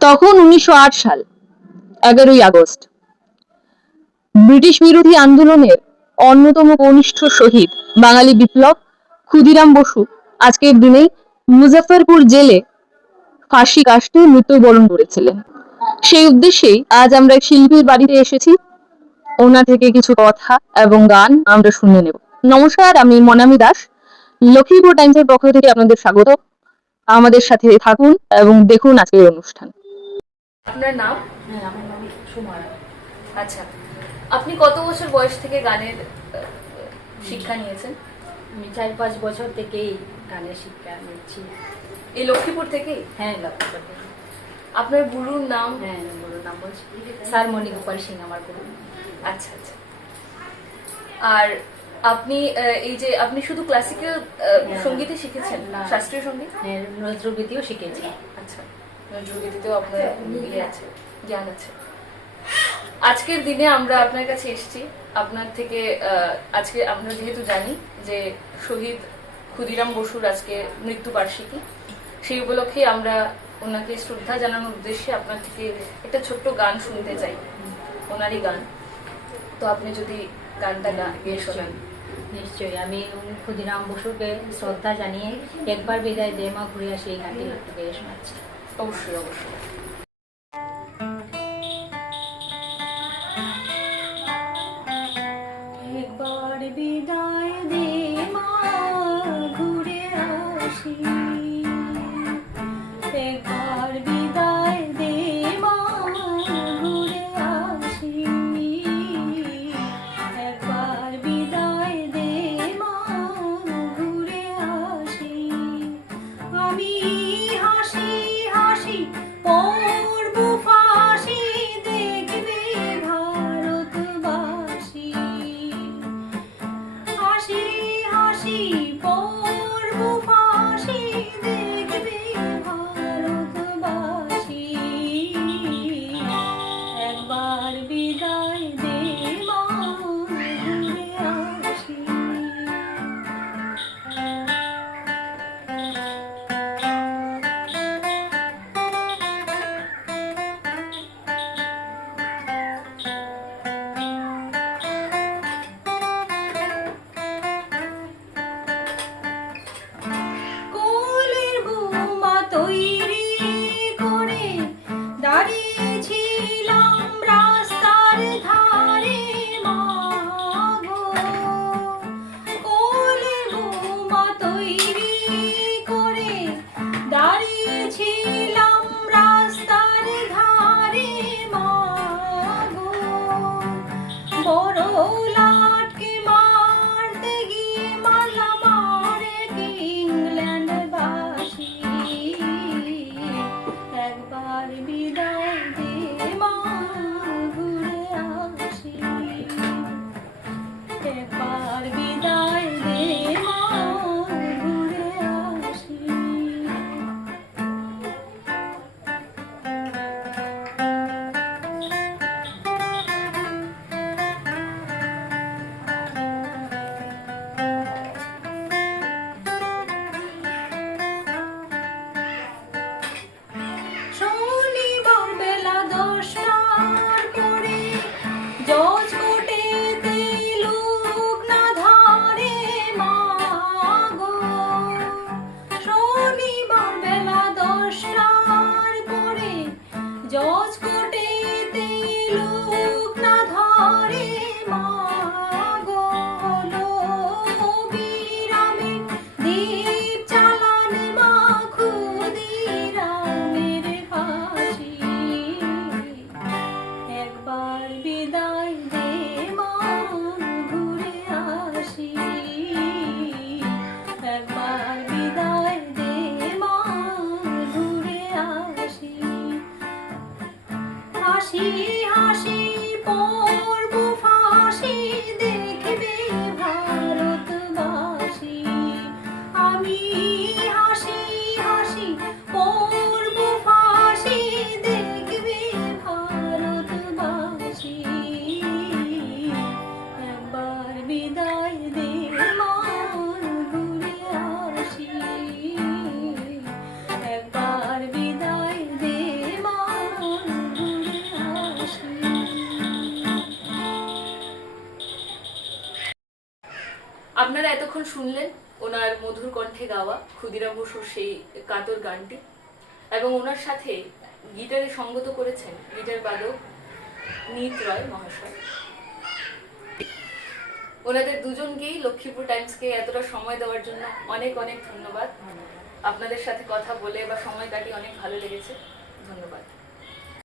তখন 1908 সাল 11ই August British বিরোধী আন্দোলনের অন্যতম কনিষ্ঠ শহীদ বাঙালি বিপ্লব ক্ষুদিরাম বসু আজকের দিনেই মুজাফফরপুর জেলে ফাঁসি কাস্টে মৃত্যুবরণ করেছিলেন। সেই উদ্দেশ্যেই আজ আমরা শিল্পীর বাড়িতে এসেছি, ওনা থেকে কিছু কথা এবং গান আমরা শুনে নেব। নমস্কার, আমি মনামি দাস, লক্ষ্মীপুর টাইমসের পক্ষ থেকে আপনাদের স্বাগত। আমাদের সাথে থাকুন এবং দেখুন আজকের অনুষ্ঠান। আপনার নাম? হ্যাঁ, আমার নাম সুমারা। আচ্ছা, আপনি কত বছর বয়স থেকে গানের শিক্ষা নিয়েছেন? আমি 4-5 বছর থেকেই গানের শিক্ষা নিচ্ছি। এই লক্ষ্মীপুর থেকেই? হ্যাঁ, লক্ষ্মীপুর থেকে। আপনার গুরুর নাম? হ্যাঁ, গুরুর নাম বলছি স্যার মণিগোপাল সিং আমার গুরু। আচ্ছা আচ্ছা। আর আপনি এই যে আপনি শুধু ক্লাসিক্যাল সঙ্গীতে শিখেছেন? না, শাস্ত্রীয় সঙ্গীত? হ্যাঁ, নজরুলগীতিও শিখেছি। আচ্ছা, নজরুলগীতিতেও আপনার ইয়ে আছে, জ্ঞান আছে। আজকের দিনে আমরা আপনার কাছে এসেছি আপনার থেকে আজকে আমরা যেহেতু জানি যে শহীদ ক্ষুদিরাম বসুর আজকে মৃত্যুবার্ষিকী, সেই উপলক্ষে আমরা ওনাকে শ্রদ্ধা জানানোর উদ্দেশ্যে আপনার থেকে একটা ছোট্ট গান শুনতে চাই, ওনারই গান। তো আপনি যদি গানটা গেয়ে শোনান। নিশ্চয়ই, আমি ক্ষুদিরাম বসুকে শ্রদ্ধা জানিয়ে একবার বিদায় দে মা ঘুরে আসি এই গানটি একটু গেয়ে শোনাচ্ছি। অবশ্যই অবশ্যই। একবার বিদায় দে মা ঘুরে আসি, একবার বিদায় দে মা ঘুরে আসি, একবার বিদায় দে মা ঘুরে আসি। আমি হাসি হাসি পড়ব ফাঁসি, দেখবে ভারতবাসী। হাসি হাসি পড়ব ফাঁসি, দেখবে ভারতবাসী। একবার বিদায় দে মা ঘুরে আসি। কোলের বৌমা তৈরি করে দাঁড়িয়েছিলাম রাস্তার ধারে মা গো। কোলের বৌমা তৈরি করে দাঁড়িয়েছিলাম রাস্তার ধারে মা গো। বড় লাটকে মারতে গিয়ে মারলাম আরেক ইংল্যান্ডবাসী। একবার বিদায় দে মা ঘুরে আসি, একবার বিদায় দে মা ঘুরে আসি। শনিবার বেলা 10টার পরে জজ কোর্টেতে লোক না ধরে মা গো। শনিবার বেলা 10টার পরে জজ কোর্টেতে লোক না ধরে মা গো। হলো বিরামের দ্বীপ চালান মা ক্ষুদিরামের ফাঁসি। একবার বিদায় দে মা ঘুরে আসি, একবার বিদায় দে মা ঘুরে আসি। হাসি হাসি পড়ব ফাঁসি, দেখবে ভারতবাসী। আমি হাসি হাসি পড়ব ফাঁসি, দেখবে ভারতবাসী। একবার বিদায় দে মা ঘুরে আসি, একবার বিদায় দে মা আপনারা এতক্ষণ শুনলেন ওনার মধুর কণ্ঠে গাওয়া ক্ষুদিরাম বসুর সেই কাতর গানটি, এবং ওনার সাথে গিটারে সঙ্গত করেছেন গিটার বাদক নীত রয় মহাশয়। ওনাদের দুজনকেই লক্ষ্মীপুর টাইমসকে এতটা সময় দেওয়ার জন্য অনেক অনেক ধন্যবাদ। আপনাদের সাথে কথা বলে বা সময় কাটিয়ে অনেক ভালো লেগেছে। ধন্যবাদ।